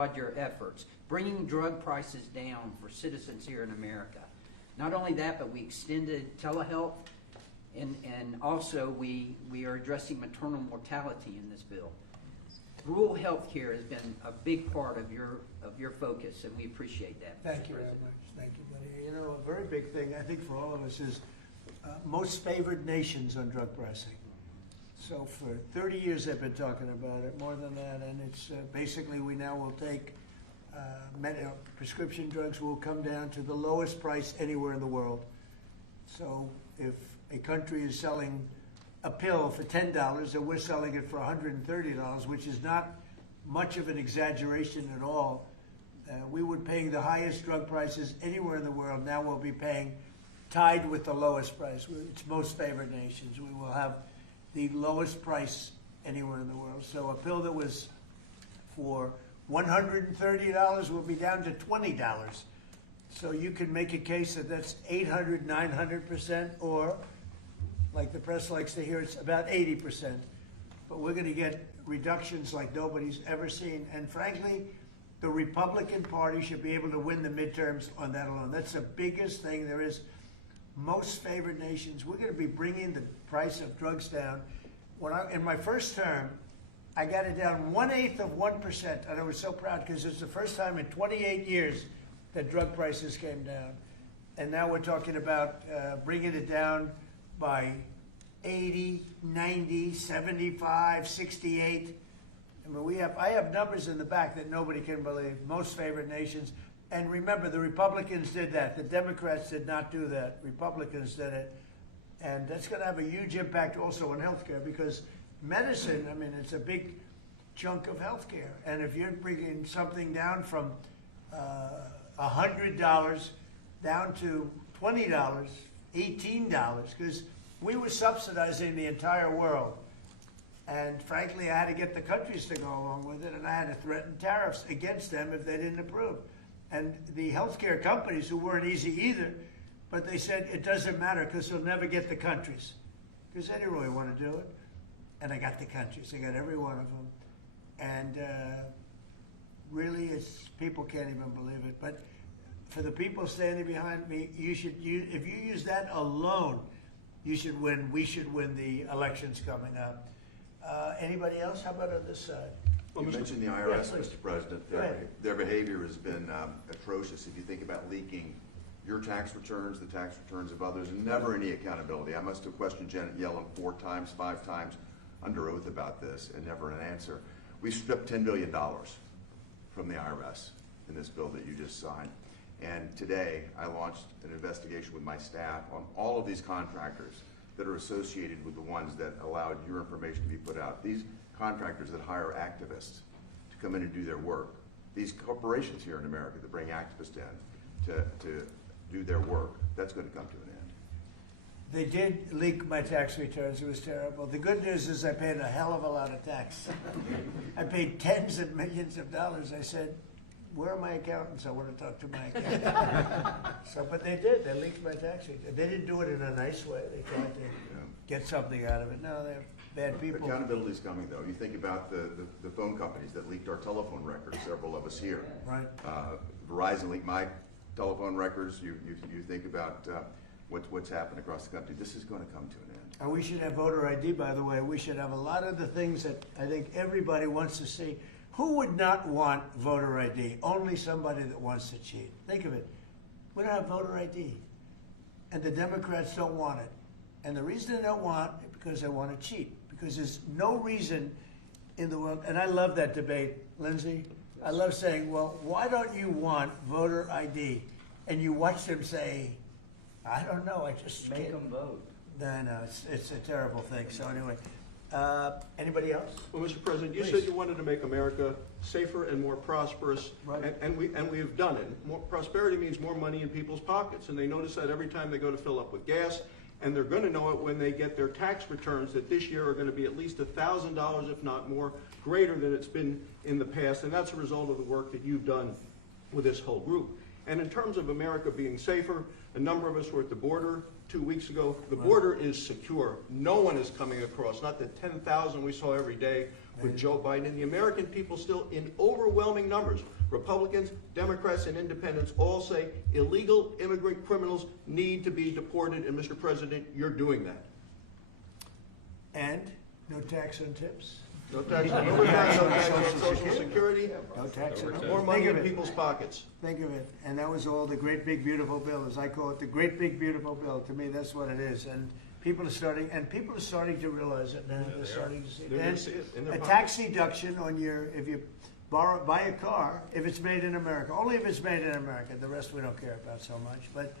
Your efforts, bringing drug prices down for citizens here in America. Not only that, but we extended telehealth, and also we are addressing maternal mortality in this bill. Rural health care has been a big part of your focus, and we appreciate that. Thank you very much. Thank you, buddy. You know, a very big thing, I think, for all of us is most favored nations on drug pricing. So for 30 years I've been talking about it, more than that, and it's basically we now will take prescription drugs will come down to the lowest price anywhere in the world. So if a country is selling a pill for $10 and we're selling it for $130, which is not much of an exaggeration at all, we were paying the highest drug prices anywhere in the world. Now we'll be paying tied with the lowest price. It's most favored nations. We will have the lowest price anywhere in the world. So a pill that was for $130 will be down to $20. So you can make a case that that's 800, 900%, or like the press likes to hear, it's about 80%. But we're going to get reductions like nobody's ever seen. And frankly, the Republican Party should be able to win the midterms on that alone. That's the biggest thing there is. Most favored nations, we're going to be bringing the price of drugs down. In my first term, I got it down 1/8 of 1%, and I was so proud because it's the first time in 28 years that drug prices came down. And now we're talking about bringing it down by 80, 90, 75, 68. I mean, I have numbers in the back that nobody can believe. Most favored nations. And remember, the Republicans did that. The Democrats did not do that. Republicans did it. And that's going to have a huge impact also on healthcare, because medicine, I mean, it's a big chunk of healthcare. And if you're bringing something down from $100 down to $20, $18, because we were subsidizing the entire world. And frankly, I had to get the countries to go along with it, and I had to threaten tariffs against them if they didn't approve. And the healthcare companies, who weren't easy either, but they said it doesn't matter because they'll never get the countries, because they didn't really want to do it. And I got the countries. I got every one of them. And really, people can't even believe it. But for the people standing behind me, if you use that alone, you should win. We should win the elections coming up. Anybody else? How about on this side? You mentioned the IRS, Mr. President. Their behavior has been atrocious. If you think about leaking your tax returns, the tax returns of others, and never any accountability. I must have questioned Janet Yellen 4 times, 5 times under oath about this, and never an answer. We stripped $10 billion from the IRS in this bill that you just signed. And today, I launched an investigation with my staff on all of these contractors that are associated with the ones that allowed your information to be put out. These contractors that hire activists to come in and do their work. These corporations here in America that bring activists in to do their work, that's going to come to an end. They did leak my tax returns. It was terrible. The good news is I paid a hell of a lot of tax. I paid tens of millions of dollars. I said, where are my accountants? I want to talk to my accountant. But they did. They leaked my tax returns. They didn't do it in a nice way. They tried to get something out of it. No, they're bad people. Accountability is coming, though. You think about the phone companies that leaked our telephone records, several of us here. Right. Verizon leaked my telephone records. You think about what's happened across the country. This is going to come to an end. And we should have voter ID, by the way. We should have a lot of the things that I think everybody wants to see. Who would not want voter ID? Only somebody that wants to cheat. Think of it. We don't have voter ID. And the Democrats don't want it. And the reason they don't want it is because they want to cheat. Because there's no reason in the world, and I love that debate, Lindsay. I love saying, well, why don't you want voter ID? And you watch them say, I don't know, I just make them vote. No, it's a terrible thing. So anyway, anybody else? Well, Mr. President, you Please. said you wanted to make America safer and more prosperous, Right. and we have done it. More prosperity means more money in people's pockets, and they notice that every time they go to fill up with gas, and they're going to know it when they get their tax returns that this year are going to be at least $1,000, if not more, greater than it's been in the past, and that's a result of the work that you've done with this whole group. And in terms of America being safer, a number of us were at the border 2 weeks ago. The border is secure. No one is coming across, not the 10,000 we saw every day with Joe Biden. The American people still, in overwhelming numbers, Republicans, Democrats, and independents all say illegal immigrant criminals need to be deported. And Mr. President, you're doing that. And no tax on tips. No tax on overtime, no tax on Social Security, No tax on more money Think in of it. people's pockets. Think of it. And that was all the great big beautiful bill, as I call it, the great big beautiful bill. To me, that's what it is. And people are starting to realize it now. They're starting to see it. They're gonna And see it in their a pocket. tax deduction on if you buy a car, if it's made in America, only if it's made in America. The rest we don't care about so much. But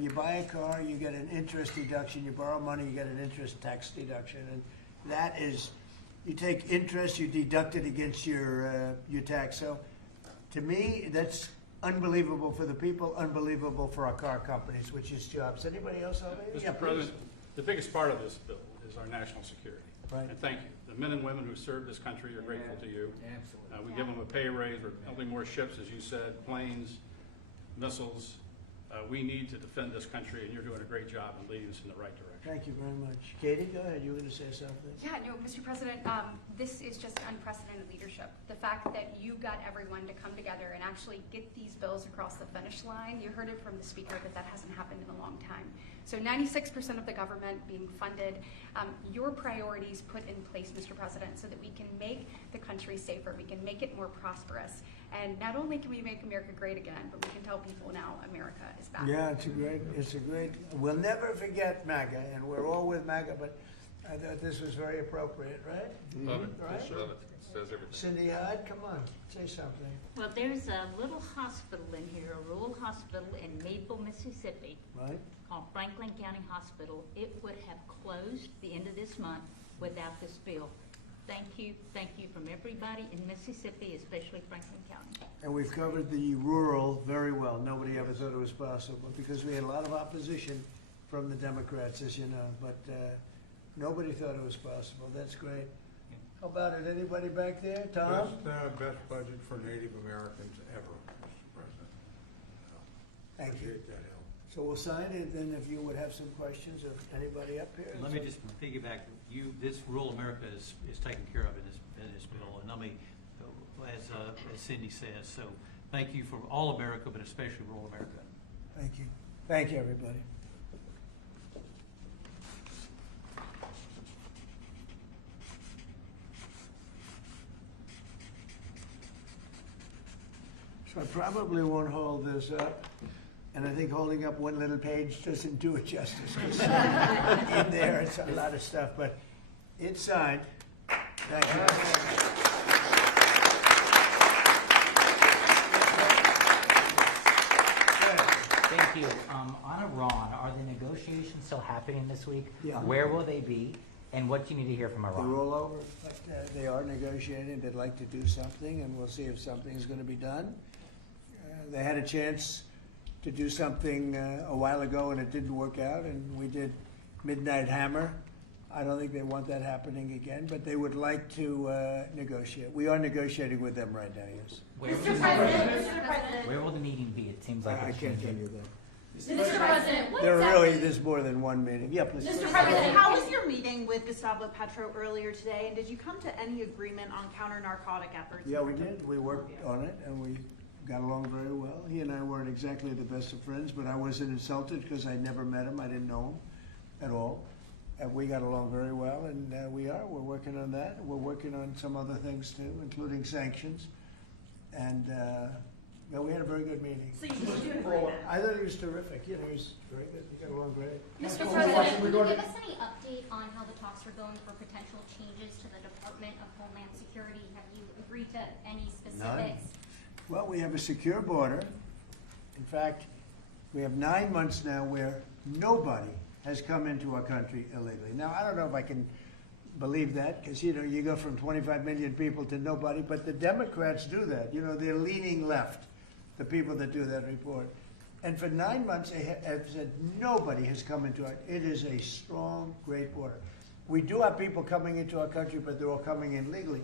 you buy a car, you get an interest deduction. You borrow money, you get an interest tax deduction. And that is, you take interest, you deduct it against your tax. So, to me, that's unbelievable for the people, unbelievable for our car companies, which is jobs. Anybody else out there? Yeah, Mr. please. President, the biggest part of this bill is our national security. Right. And thank you. The men and women who serve this country are grateful to you. Absolutely. We give them a pay raise, we're building more ships, as you said, planes, missiles. We need to defend this country, and you're doing a great job in leading us in the right direction. Thank you very much. Katie, go ahead. You were going to say something? Yeah, no, Mr. President, this is just unprecedented leadership. The fact that you got everyone to come together and actually get these bills across the finish line, you heard it from the speaker that hasn't happened in a long time. So 96% of the government being funded, your priorities put in place, Mr. President, so that we can make the country safer, we can make it more prosperous. And not only can we make America great again, but we can tell people now America is back. Yeah, it's a great, we'll never forget MAGA, and we're all with MAGA, but I thought this was very appropriate, right? Love it. Right? Yes, sir. Love it. Says everything. Cindy Hyde, come on, say something. Well, there's a little hospital in here, a rural hospital in Maple, Mississippi, Right? called Franklin County Hospital. It would have closed the end of this month without this bill. Thank you from everybody in Mississippi, especially Franklin County. And we've covered the rural very well. Nobody ever thought it was possible because we had a lot of opposition from the Democrats, as you know, but nobody thought it was possible. That's great. How about it? Anybody back there? Tom? Best budget for Native Americans ever, Mr. President. Thank you. Appreciate that help. So we'll sign it, then if you would have some questions of anybody up here. Let me just piggyback, this rural America is taken care of in this bill, and let me, as Cindy says, so thank you for all America, but especially rural America. Thank you. Thank you, everybody. So I probably won't hold this up, and I think holding up one little page doesn't do it justice. 'Cause in there, it's a lot of stuff, but it's signed. Thank you. Thank you. On Iran, are the negotiations still happening this week? Yeah. Where will they be? And what do you need to hear from They're Iran? all over, but they are negotiating. They'd like to do something, and we'll see if something is going to be done. They had a chance to do something a while ago, and it didn't work out, and we did Midnight Hammer. I don't think they want that happening again, but they would like to negotiate. We are negotiating with them right now, yes. Where will the meeting be? It seems like I it's can't tell changing. you that. Mr. President, what There exactly- really, there's more than one meeting. Yeah, please. Mr. President, how was your meeting with Gustavo Petro earlier today, and did you come to any agreement on counter-narcotic efforts? Yeah, we did. We worked on it, and we got along very well. He and I weren't exactly the best of friends, but I wasn't insulted because I never met him. I didn't know him at all. And we got along very well, and we're working on that. We're working on some other things too, including sanctions. And yeah, we had a very good meeting. So you did do agreement? I thought he was terrific. You know, he was very good. We got along great. Mr. President, can you give us any update on how the talks are going for potential changes to the Department of Homeland Security? Have you agreed to any specifics? Well, we have a secure border. In fact, we have 9 months now where nobody has come into our country illegally. Now, I don't know if I can believe that, because, you know, you go from 25 million people to nobody, but the Democrats do that. You know, they're leaning left, the people that do that report. And for 9 months, they have said nobody has come into our, it is a strong, great border. We do have people coming into our country, but they're all coming in legally.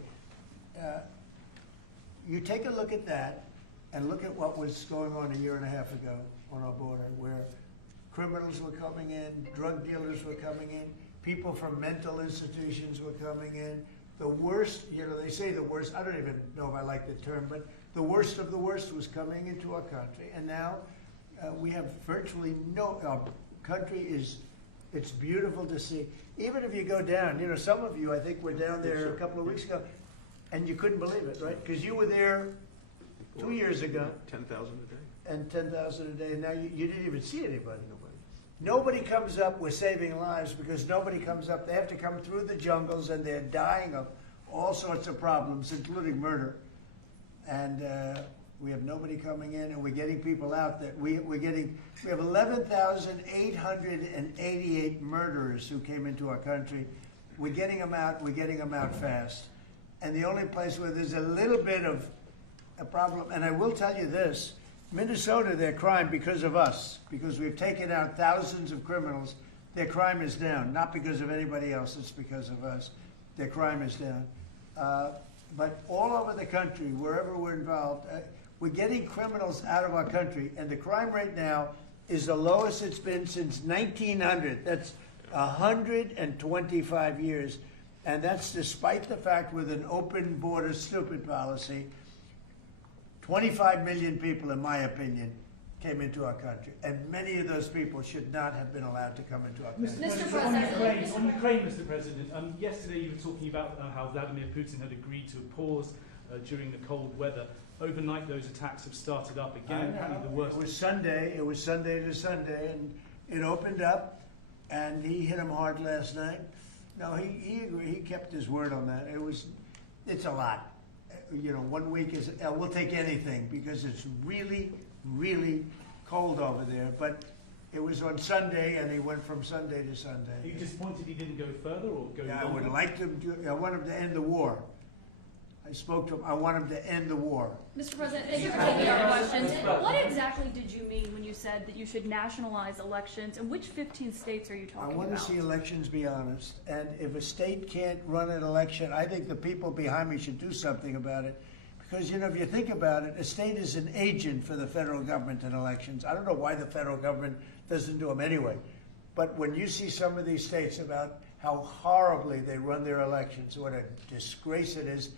You take a look at that, And look at what was going on a year and a half ago on our border, where criminals were coming in, drug dealers were coming in, people from mental institutions were coming in. The worst, they say the worst, I don't even know if I like the term, but the worst of the worst was coming into our country. And now we have virtually our country it's beautiful to see. Even if you go down, some of you, I think, were down there a couple of weeks ago, and you couldn't believe it, right? Because you were there 2 years ago. 10,000 a day. And 10,000 a day, and now you didn't even see anybody. Nobody comes up with saving lives because nobody comes up. They have to come through the jungles, and they're dying of all sorts of problems, including murder. And we have nobody coming in, and we're getting people out. That we have 11,888 murderers who came into our country. We're getting them out. We're getting them out fast. And the only place where there's a little bit of a problem, and I will tell you this. Minnesota, their crime, because of us, because we've taken out thousands of criminals, their crime is down. Not because of anybody else, it's because of us. Their crime is down. But all over the country, wherever we're involved, we're getting criminals out of our country, and the crime rate now is the lowest it's been since 1900. That's 125 years, and that's despite the fact with an open border stupid policy, 25 million people, in my opinion, came into our country, and many of those people should not have been allowed to come into our country. Mr. On President. Ukraine, Mr. President, yesterday you were talking about how Vladimir Putin had agreed to a pause during the cold weather. Overnight, those attacks have started up again. Apparently the worst. It was Sunday to Sunday, and it opened up, and he hit him hard last night. No, he agreed. He kept his word on that. It's a lot. 1 week is, we'll take anything because it's really, really cold over there. But it was on Sunday, and he went from Sunday to Sunday. Are you disappointed he didn't go further or go Yeah, I longer? would like to. I want him to end the war. I spoke to him. I want him to end the war. Mr. President, thank you for taking our questions. What exactly did you mean when you said that you should nationalize elections, and which 15 states are you talking I about? want to see elections be honest, and if a state can't run an election, I think the people behind me should do something about it. Because, if you think about it, a state is an agent for the federal government in elections. I don't know why the federal government doesn't do them anyway. But when you see some of these states about how horribly they run their elections, what a disgrace it is,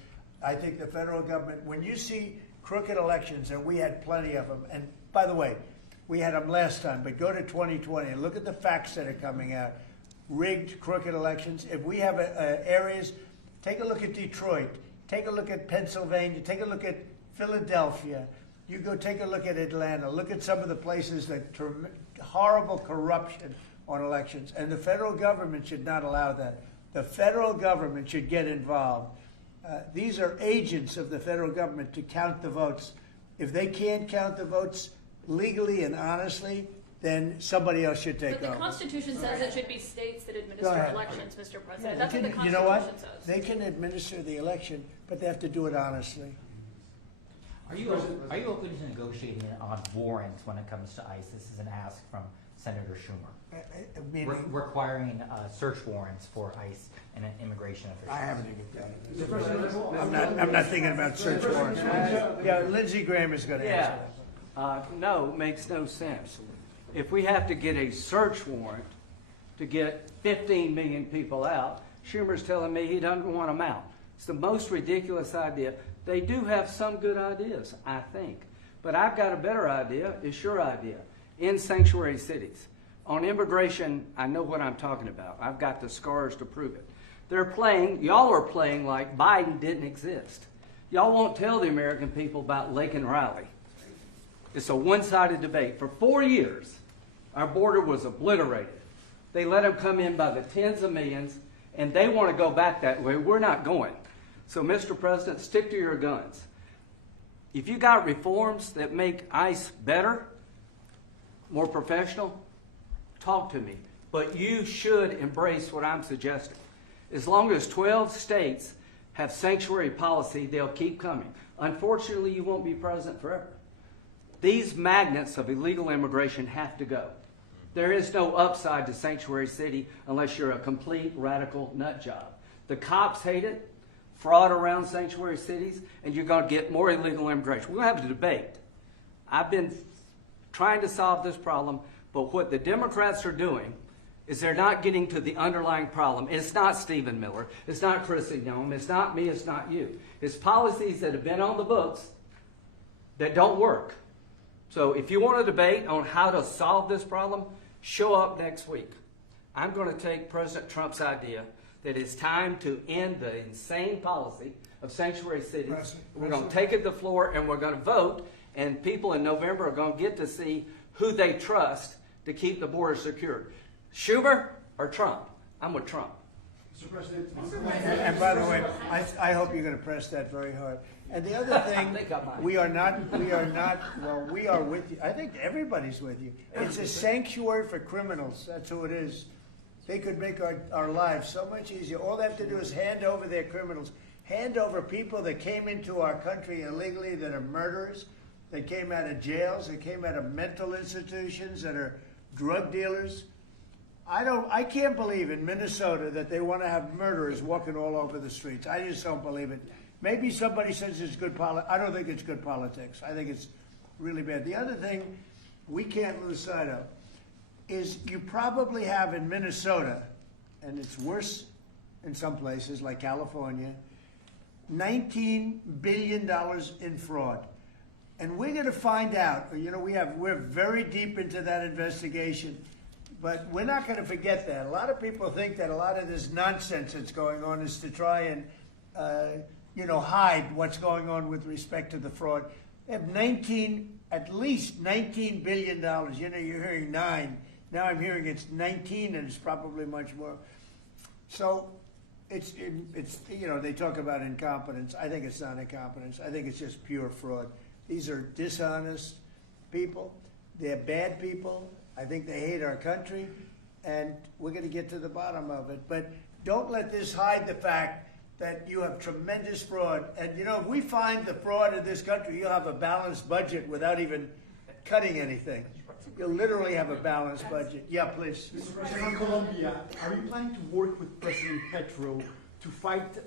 I think the federal government, when you see crooked elections, and we had plenty of them, and by the way, we had them last time, but go to 2020 and look at the facts that are coming out. Rigged, crooked elections. If we have areas, take a look at Detroit, take a look at Pennsylvania, take a look at Philadelphia. You go take a look at Atlanta. Look at some of the places that horrible corruption on elections. And the federal government should not allow that. The federal government should get involved. These are agents of the federal government to count the votes. If they can't count the votes legally and honestly, then somebody else should take But the over. Constitution says it should be states that administer elections, Mr. President. That's what the You know Constitution what? says. They can administer the election, but they have to do it honestly. Are you open to negotiating on warrants when it comes to ICE? This is an ask from Senator Schumer. Requiring search warrants for ICE and immigration officials. I haven't even done it. I'm not thinking about search warrants. Yeah, Lindsey Graham is going to answer that. No, it makes no sense. If we have to get a search warrant to get 15 million people out, Schumer's telling me he doesn't want them out. It's the most ridiculous idea. They do have some good ideas, I think. But I've got a better idea. It's your idea. In sanctuary cities. On immigration, I know what I'm talking about. I've got the scars to prove it. Y'all are playing like Biden didn't exist. Y'all won't tell the American people about Lake and Riley. It's a one-sided debate. For 4 years, our border was obliterated. They let them come in by the tens of millions, and they want to go back that way. We're not going. So, Mr. President, stick to your guns. If you got reforms that make ICE better, more professional, talk to me. But you should embrace what I'm suggesting. As long as 12 states have sanctuary policy, they'll keep coming. Unfortunately, you won't be president forever. These magnets of illegal immigration have to go. There is no upside to sanctuary city unless you're a complete radical nut job. The cops hate it, fraud around sanctuary cities, and you're going to get more illegal immigration. We're going to have a debate. I've been trying to solve this problem, but what the Democrats are doing is they're not getting to the underlying problem. It's not Stephen Miller. It's not Chrissy Nome. It's not me. It's not you. It's policies that have been on the books that don't work. So if you want to debate on how to solve this problem, show up next week. I'm going to take President Trump's idea that it's time to end the insane policy of sanctuary cities. We're going to take it to the floor and we're going to vote, and people in November are going to get to see who they trust to keep the border secure. Schumer or Trump? I'm with Trump. Mr. President. And by the way, I hope you're going to press that very hard. And the other thing, we are not, well, we are with you. I think everybody's with you. It's a sanctuary for criminals. That's who it is. They could make our lives so much easier. All they have to do is hand over their criminals, hand over people that came into our country illegally that are murderers, that came out of jails, that came out of mental institutions, that are drug dealers. I can't believe in Minnesota that they want to have murderers walking all over the streets. I just don't believe it. Maybe somebody says it's good politics. I don't think it's good politics. I think it's really bad. The other thing we can't lose sight of is you probably have in Minnesota, and it's worse in some places like California, $19 billion in fraud. And we're going to find out, we're very deep into that investigation. But we're not going to forget that. A lot of people think that a lot of this nonsense that's going on is to try and, hide what's going on with respect to the fraud. They have at least $19 billion. You're hearing 9. Now I'm hearing it's 19, and it's probably much more. So it's they talk about incompetence. I think it's not incompetence. I think it's just pure fraud. These are dishonest people. They're bad people. I think they hate our country, and we're going to get to the bottom of it. But don't let this hide the fact that you have tremendous fraud. And, if we find the fraud in this country, you'll have a balanced budget without even cutting anything. You'll literally have a balanced budget. Yeah, please. Mr. President, in Colombia, are you planning to work with President Petro to fight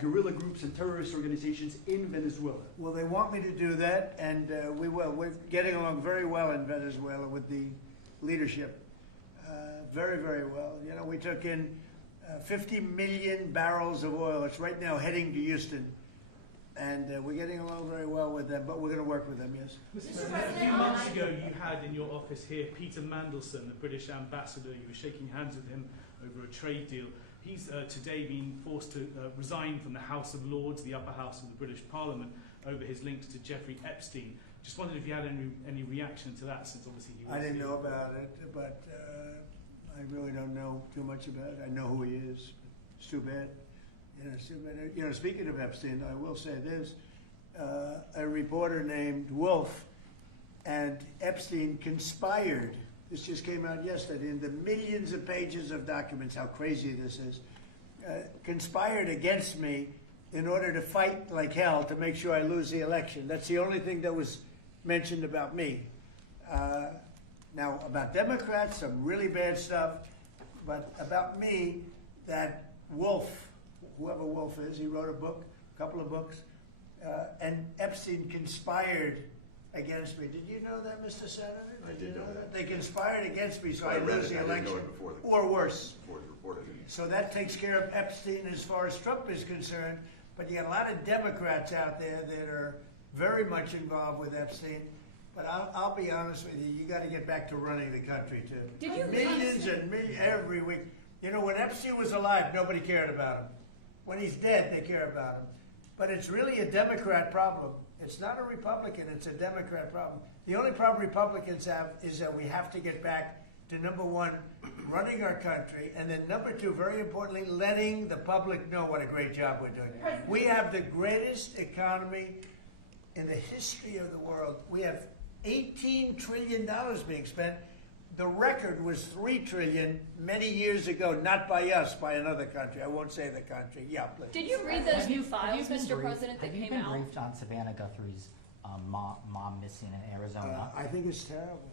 guerrilla groups and terrorist organizations in Venezuela? Well, they want me to do that, and we will. We're getting along very well in Venezuela with the leadership. Very, very well. We took in 50 million barrels of oil. It's right now heading to Houston. And we're getting along very well with them, but we're going to work with them, yes. Mr. President, a few months ago, you had in your office here Peter Mandelson, the British ambassador. You were shaking hands with him over a trade deal. He's today been forced to resign from the House of Lords, the upper house of the British Parliament, over his links to Jeffrey Epstein. Just wondered if you had any reaction to that, since obviously he was... I didn't know about it, but I really don't know too much about it. I know who he is. It's too bad. Speaking of Epstein, I will say this. A reporter named Wolf and Epstein conspired. This just came out yesterday in the millions of pages of documents, how crazy this is. Conspired against me in order to fight like hell to make sure I lose the election. That's the only thing that was mentioned about me. Now, about Democrats, some really bad stuff. But about me, that Wolf, whoever Wolf is, he wrote a couple of books, and Epstein conspired against me. Did you know that, Mr. Senator? I did know that. They conspired against me, so I lose the election. Or worse. Before the report. So that takes care of Epstein as far as Trump is concerned. But you got a lot of Democrats out there that are very much involved with Epstein. But I'll be honest with you, you got to get back to running the country too. Did you millions and millions every week? When Epstein was alive, nobody cared about him. When he's dead, they care about him. But it's really a Democrat problem. It's not a Republican, it's a Democrat problem. The only problem Republicans have is that we have to get back to, number one, running our country, and then number two, very importantly, letting the public know what a great job we're doing. We have the greatest economy in the history of the world. We have $18 trillion being spent. The record was $3 trillion many years ago, not by us, by another country. I won't say the country. Yeah, please. Did you read those new files, Mr. President, that came out? Have you been briefed on Savannah Guthrie's mom missing in Arizona? I think it's terrible.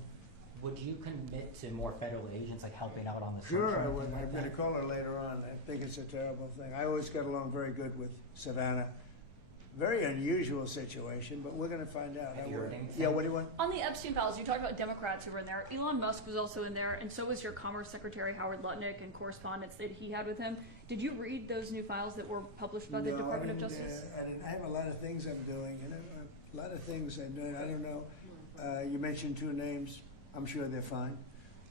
Would you commit to more federal agents, like helping out on the search? Sure, I would. I'm going to call her later on. I think it's a terrible thing. I always got along very good with Savannah. Very unusual situation, but we're going to find out. Have you heard anything? Yeah, what do you want? On the Epstein files, you talked about Democrats who were in there. Elon Musk was also in there, and so was your Commerce Secretary Howard Lutnick and correspondence that he had with him. Did you read those new files that were published by the Department of Justice? I didn't. I have a lot of things I'm doing, a lot of things I'm doing. I don't know. You mentioned 2 names. I'm sure they're fine.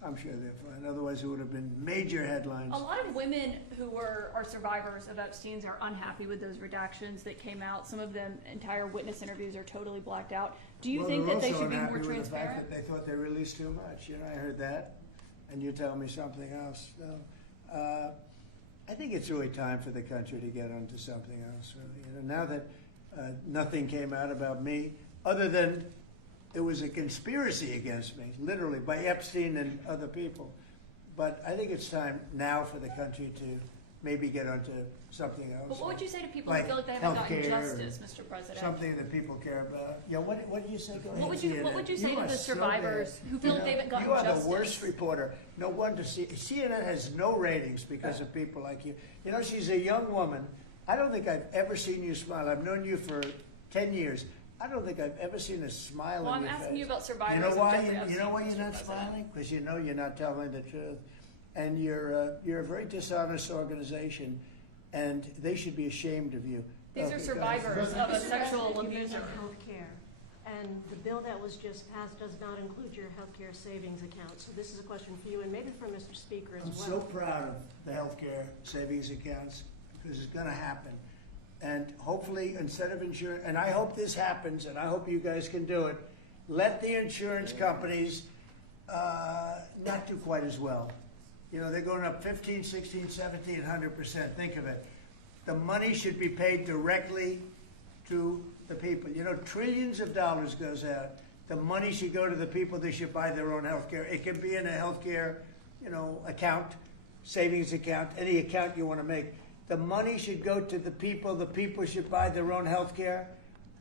I'm sure they're fine. Otherwise, it would have been major headlines. A lot of women who are survivors of Epstein's are unhappy with those redactions that came out. Some of them, entire witness interviews are totally blacked out. Do you think that they should be more transparent? With the fact that they thought they released too much. I heard that, and you tell me something else. So, I think it's really time for the country to get onto something else. Really, now that nothing came out about me, other than there was a conspiracy against me, literally, by Epstein and other people. But I think it's time now for the country to maybe get onto something else. But what would you say to people like who feel like they haven't gotten healthcare, justice, Mr. President? Something that people care about. Yeah, what did you say? Go ahead. What would you say to are the so survivors bad. who feel like they haven't gotten justice? You are the worst reporter. No wonder CNN has no ratings because of people like you. She's a young woman. I don't think I've ever seen you smile. I've known you for 10 years. I don't think I've ever seen a smile on your face. I'm asking you about survivors. You know why? Of Jeffrey Epstein, You know why you're not smiling? Because you know you're not telling the truth, and you're a very dishonest organization, and they should be ashamed of you. These are survivors of a sexual abuser. Health care, and the bill that was just passed does not include your health care savings account. So this is a question for you, and maybe for Mr. Speaker as well. I'm so proud of the health care savings accounts because it's going to happen. And hopefully, instead of insurance, and I hope this happens, and I hope you guys can do it, let the insurance companies not do quite as well. They're going up 15, 16, 17, 100%. Think of it. The money should be paid directly to the people. Trillions of dollars goes out. The money should go to the people. They should buy their own health care. It can be in a health care, account, savings account, any account you want to make. The money should go to the people. The people should buy their own health care,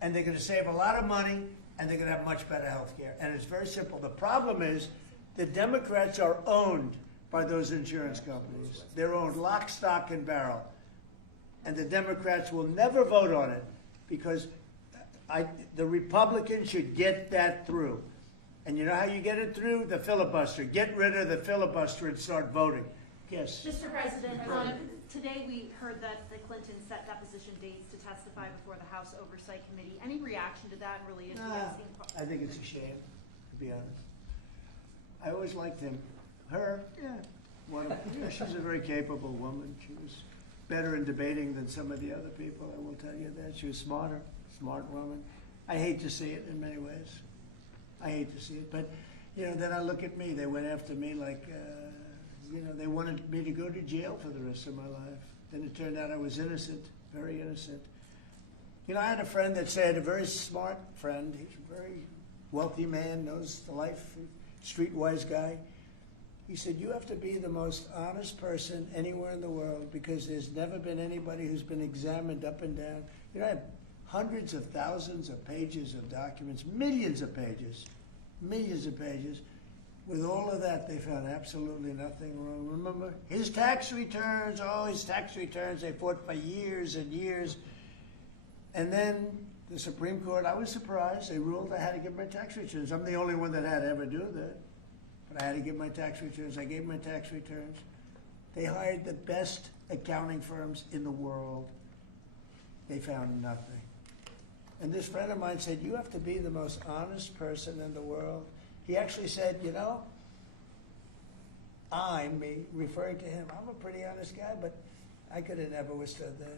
and they're going to save a lot of money, and they're going to have much better health care. And it's very simple. The problem is the Democrats are owned by those insurance companies. They're owned lock, stock, and barrel. And the Democrats will never vote on it because the Republicans should get that through. And you know how you get it through? The filibuster. Get rid of the filibuster and start voting. Yes. Mr. President, today we heard that the Clintons set deposition dates to testify before the House Oversight Committee. Any reaction to that related to Epstein? I think it's a shame, to be honest. I always liked him. Her, she's a very capable woman. She was better in debating than some of the other people, I will tell you that. She was smart woman. I hate to see it in many ways. I hate to see it. But, then I look at me. They went after me like... they wanted me to go to jail for the rest of my life. Then it turned out I was innocent, very innocent. I had a friend that said, a very smart friend, he's a very wealthy man, knows the life, streetwise guy. He said, you have to be the most honest person anywhere in the world because there's never been anybody who's been examined up and down. I have hundreds of thousands of pages of documents, millions of pages. With all of that, they found absolutely nothing wrong. Remember, his tax returns, they fought for years and years. And then the Supreme Court, I was surprised, they ruled I had to give my tax returns. I'm the only one that had to ever do that. But I had to give my tax returns. I gave my tax returns. They hired the best accounting firms in the world. They found nothing. And this friend of mine said, you have to be the most honest person in the world. He actually said, me referring to him, I'm a pretty honest guy, but I could have never withstood that.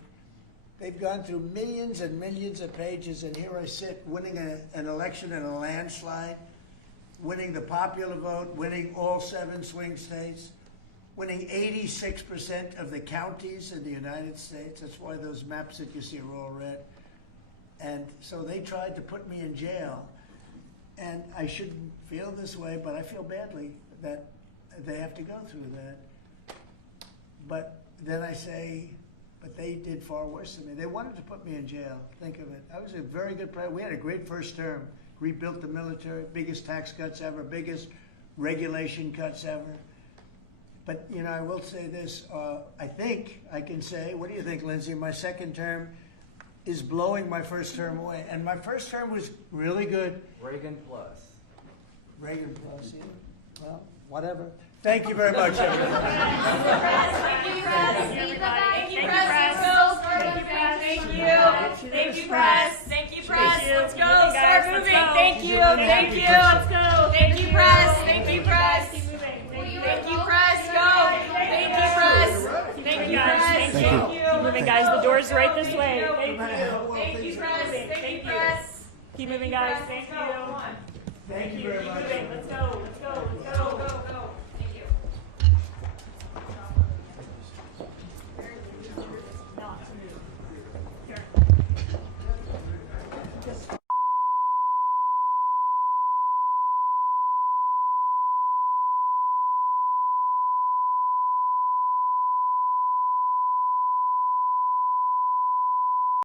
They've gone through millions and millions of pages, and here I sit winning an election in a landslide, winning the popular vote, winning all 7 swing states, winning 86% of the counties in the United States. That's why those maps that you see are all red. And so they tried to put me in jail. And I shouldn't feel this way, but I feel badly that they have to go through that. But then I say, but they did far worse than me. They wanted to put me in jail. Think of it. I was a very good president. We had a great first term. Rebuilt the military, biggest tax cuts ever, biggest regulation cuts ever. But, I will say this. I think I can say, what do you think, Lindsay? My second term, is blowing my first term away. And my first term was really good. Reagan plus. Reagan plus, yeah. Well, whatever. Thank you very much, everyone. Thank you, press. Thank you, press. Thank you. Thank you, press. Thank you, press. Let's go. Start moving. Thank you. Thank you. Let's go. Thank you, press. Thank you, press. Thank you, press. Go. Thank you, press. Thank you, press. Thank you. Keep moving, guys. The door's right this way. Thank you. Thank you, press. Thank you, press. Keep moving, guys. Thank you. Thank you very much. Let's go. Let's go. Let's go. Go. Go.